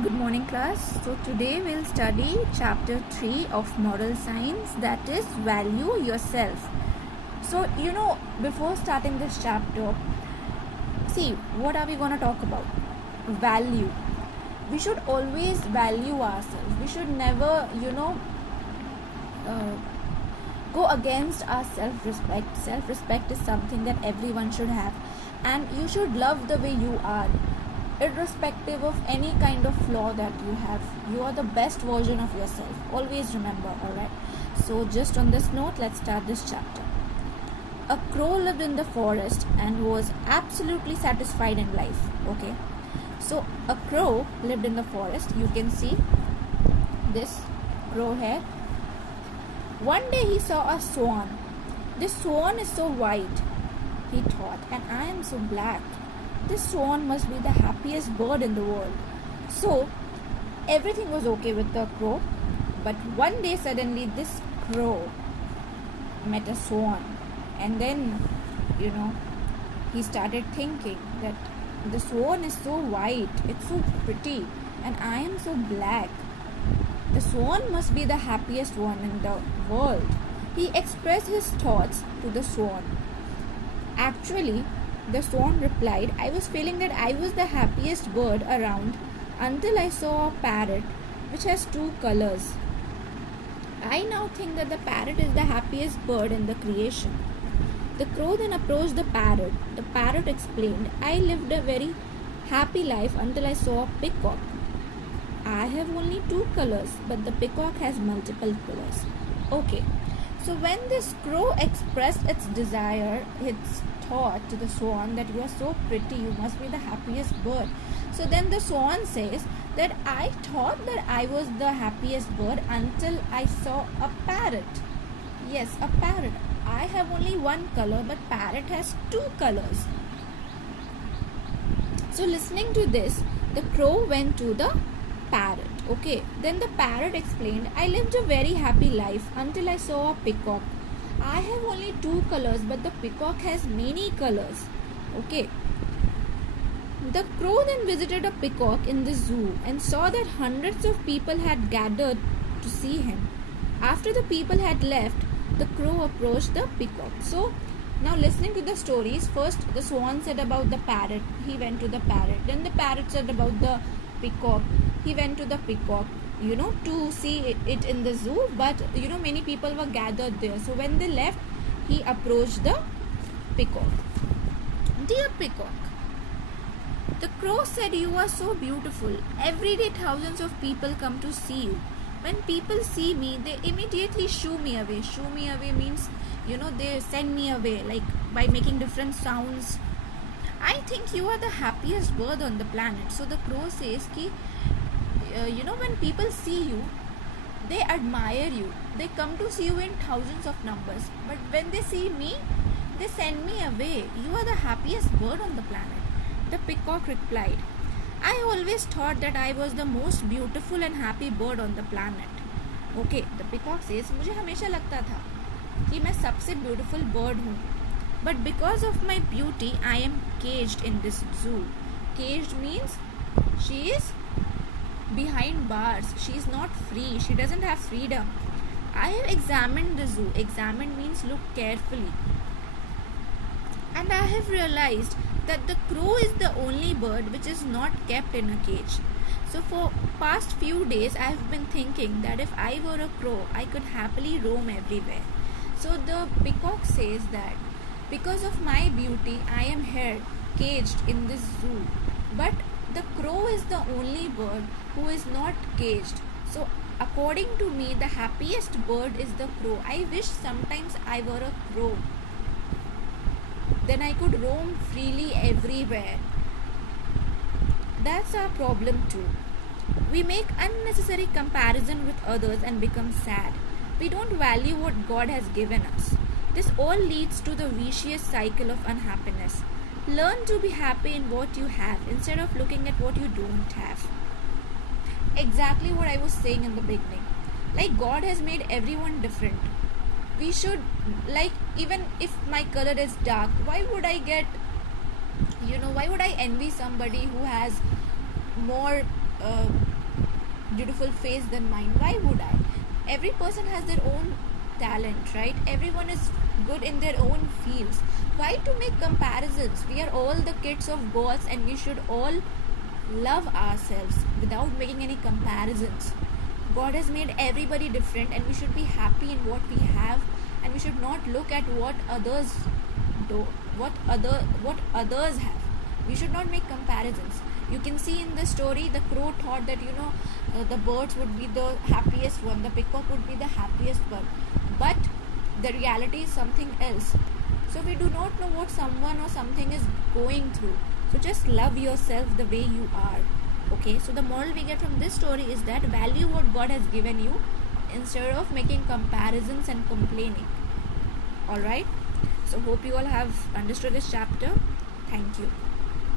Good morning, class. So today we'll study chapter 3 of moral science, that is value yourself. So before starting this chapter, see, what are we going to talk about? Value. We should always value ourselves. We should never uh, go against our self-respect. Self-respect is something that everyone should have, and you should love the way you are, irrespective of any kind of flaw that you have. You are the best version of yourself. Always remember. Alright, so just on this note, let's start this chapter. A crow lived in the forest and was absolutely satisfied in life. Okay, so a crow lived in the forest. You can see this crow here. One day he saw a swan. This swan is so white, he thought, and I am so black. This swan must be the happiest bird in the world. So everything was okay with the crow, but one day suddenly this crow met a swan, and then he started thinking that the swan is so white, it's so pretty, and I am so black. The swan must be the happiest one in the world. He expressed his thoughts to the swan. Actually, the swan replied, I was feeling that I was the happiest bird around until I saw a parrot which has two colors. I now think that the parrot is the happiest bird in the creation. The crow then approached the parrot. The parrot explained, I lived a very happy life until I saw a peacock. I have only two colors, but the peacock has multiple colors. Okay, so when this crow expressed its desire, its thought to the swan that you are so pretty, you must be the happiest bird. So then the swan says that I thought that I was the happiest bird until I saw a parrot. Yes, a parrot. I have only one color, but parrot has two colors. So listening to this, the crow went to the parrot. Okay, then the parrot explained, I lived a very happy life until I saw a peacock. I have only two colors, but the peacock has many colors. Okay. The crow then visited a peacock in the zoo and saw that hundreds of people had gathered to see him. After the people had left, the crow approached the peacock. So now listening to the stories, first the swan said about the parrot. He went to the parrot. Then the parrot said about the peacock. He went to the peacock, to see it in the zoo, but many people were gathered there. So when they left, he approached the peacock. Dear peacock, the crow said, you are so beautiful. Every day thousands of people come to see you. When people see me, they immediately shoo me away. Shoo me away means, they send me away, like by making different sounds. I think you are the happiest bird on the planet. So the crow says, when people see you, they admire you. They come to see you in thousands of numbers. But when they see me, they send me away. You are the happiest bird on the planet. The peacock replied, I always thought that I was the most beautiful and happy bird on the planet. Okay, the peacock says, मुझे हमेशा लगता था कि मैं सबसे beautiful bird हूँ. But because of my beauty, I am caged in this zoo. Caged means she is behind bars. She is not free. She doesn't have freedom. I have examined the zoo. Examined means look carefully. And I have realized that the crow is the only bird which is not kept in a cage. So for past few days, I have been thinking that if I were a crow, I could happily roam everywhere. So the peacock says that because of my beauty, I am here, caged in this zoo. But the crow is the only bird who is not caged. So according to me, the happiest bird is the crow. I wish sometimes I were a crow. Then I could roam freely everywhere. That's our problem too. We make unnecessary comparison with others and become sad. We don't value what God has given us. This all leads to the vicious cycle of unhappiness. Learn to be happy in what you have instead of looking at what you don't have. Exactly what I was saying in the beginning. Like God has made everyone different. We should, even if my color is dark, why would I get why would I envy somebody who has more beautiful face than mine. Why would I? Every person has their own talent, right? Everyone is good in their own fields. Why to make comparisons? We are all the kids of gods, and we should all love ourselves without making any comparisons. God has made everybody different, and we should be happy in what we have, and we should not look at what others do, what others have. We should not make comparisons. You can see in the story, the crow thought that the birds would be the happiest one, the peacock would be the happiest one, but the reality is something else. So we do not know what someone or something is going through. So just love yourself the way you are. Okay, so the moral we get from this story is that value what God has given you instead of making comparisons and complaining. Alright, so hope you all have understood this chapter. Thank you.